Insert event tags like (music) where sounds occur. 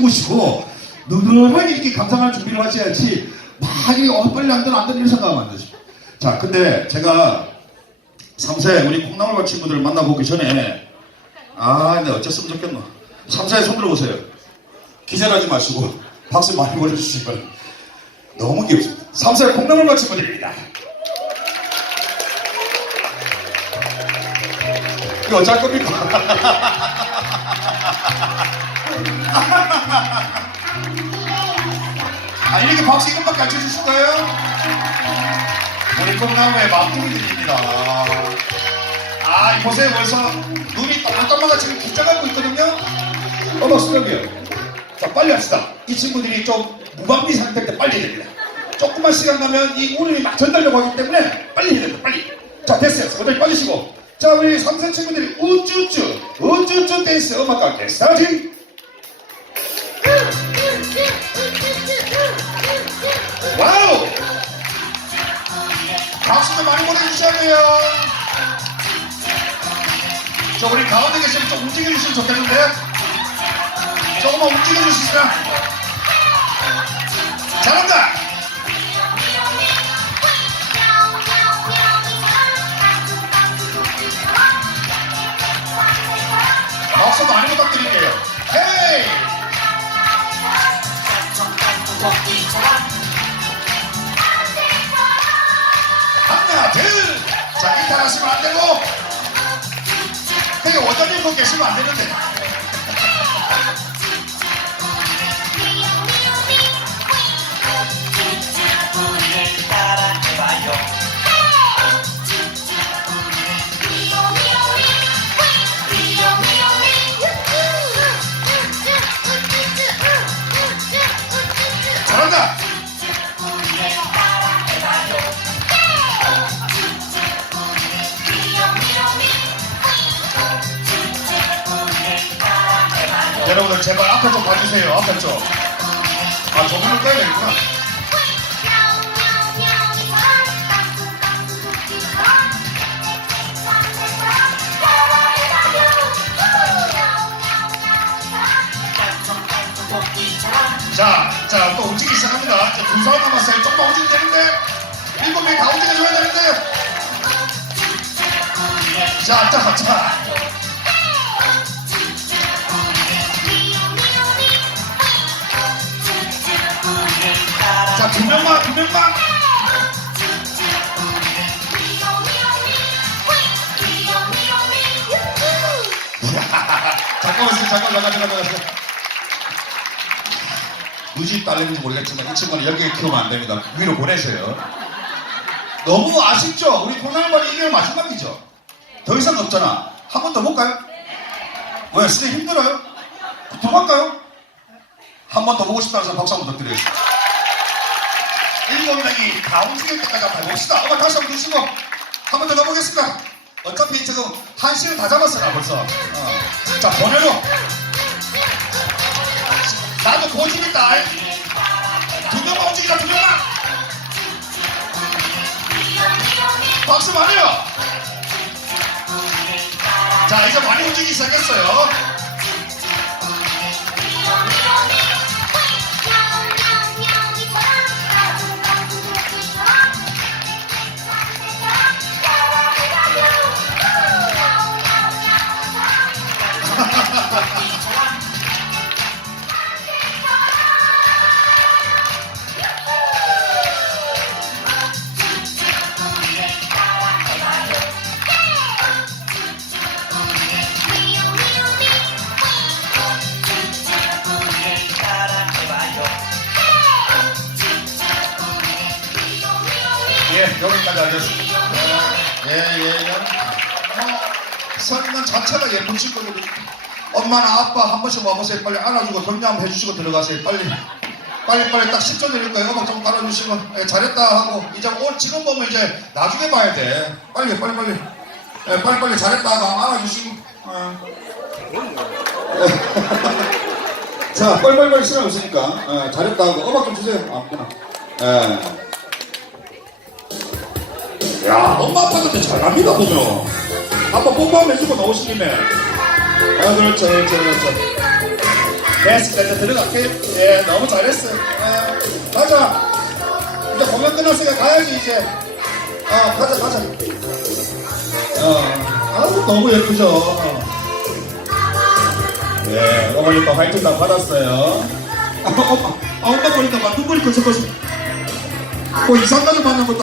보시고 느긋하게 이렇게 감상할 준비를 하셔야지 많이 어, 빨리 안 되나 안 되나 이런 생각하면 안 되죠. 자, 근데 제가 3세 우리 콩나물과 친구들 만나보기 전에 아, 근데 어쨌으면 좋겠노. 3세에 손 들어보세요. 기절하지 마시고 박수 많이 보내주시기 바랍니다. 너무 귀엽습니다. 3세 콩나물과 친구들입니다. 이거 어쩔 겁니까? 아, 이렇게 박수 가르쳐 주실 거예요? 우리 콩나무의 막둥이 들입니다. 아, 이 보세요. 벌써 눈이 또깜깜하가 지금 긴장하고 있거든요? 어머, 수력이요. 자, 빨리 합시다. 이 친구들이 좀 무방비 상태 때 빨리 해야 됩니다. 조금만 시간 가면 이 울음이 막 전달려고 하기 때문에 빨리 해야 됩니다. 빨리. 자, 됐어요. 모델 빠지시고. 자, 우리 삼세 친구들이 우쭈쭈, 우쭈쭈 댄스 음악 함께 스타팅! 박수도 많이 보내주셔야 돼요. 저 우리 가운데 계시면 좀 움직여주시면 좋겠는데? 조금만 움직여주시면. 잘한다! 박수 많이 부탁드릴게요. 헤이! 자, 기타 하시면 안 되고, 되게 원장님 거 계시면 안 되는데. 잘한다! 여러분들 제발 앞에 좀 봐주세요. 앞에 좀. 아, 저분을 빼야 되겠구나. 자, 자, 또 움직이기 시작합니다. 이제 두 사람 남았어요. 조금만 움직이면 되는데. 일곱 명이 다 움직여줘야 되는데. 자, 자, 자. 자, 두 명만, 두 명만. (laughs) 잠깐만. 잠깐만, 잠깐만, 잠깐만. 무지 딸내미인지 모르겠지만 이 친구는 여기에 키우면 안 됩니다. 위로 보내세요. 너무 아쉽죠? 우리 코로나19는 이게 마지막이죠? 더 이상 없잖아. 한 번 더 볼까요? 왜? 진짜 힘들어요? 더 갈까요? 한 번 더 보고 싶다는 사람 박수 한번 더 드리겠습니다. 일곱 명이 다 움직일 때까지 한번 다시 한번 드시고 한 번 더 가보겠습니다. 어차피 지금 한 시간 다 잡았어요, 벌써. 어. 자, 번외로. 나도 고집 있다. 두 명만 움직이자, 두 명만. 박수 많이요. 자, 이제 많이 움직이기 시작했어요. 예, 여기까지 알겠습니다. 예, 예, 예. 뭐, 설명 자체가 예쁜 친구들이 엄마나 아빠 한 번씩 와보세요. 빨리 안아주고 격려 한번 해주시고 들어가세요. 빨리. 빨리 빨리 딱 10초 드릴 거예요. 음악 좀 깔아주시고 예, 잘했다 하고 이제 오늘 지금 보면 이제 나중에 봐야 돼. 빨리 빨리 빨리. 예, 빨리 빨리 잘했다 하고 안아주시고. 예. (laughs) 자, 빨리빨리 시간 없으니까 예, 잘했다 하고 음악 좀 주세요. 아무거나. 예. 야, 엄마 아빠한테 잘합니다, 보면. 한번 뽀뽀 한번 해주고 김에. 아, 그렇죠, 그렇죠, 그렇죠. 됐습니다. 이제 들어갈게요. 예, 너무 잘했어요. 예, 가자. 이제 공연 끝났으니까 가야지, 이제. 어, 가자, 가자. 어, 아우, 너무 예쁘죠. 네, 어머니 또 화이팅 다 받았어요. 아, 엄마, 아, 엄마 막 눈물이 벌써 벌써. 뭐 이상가족 만난 것도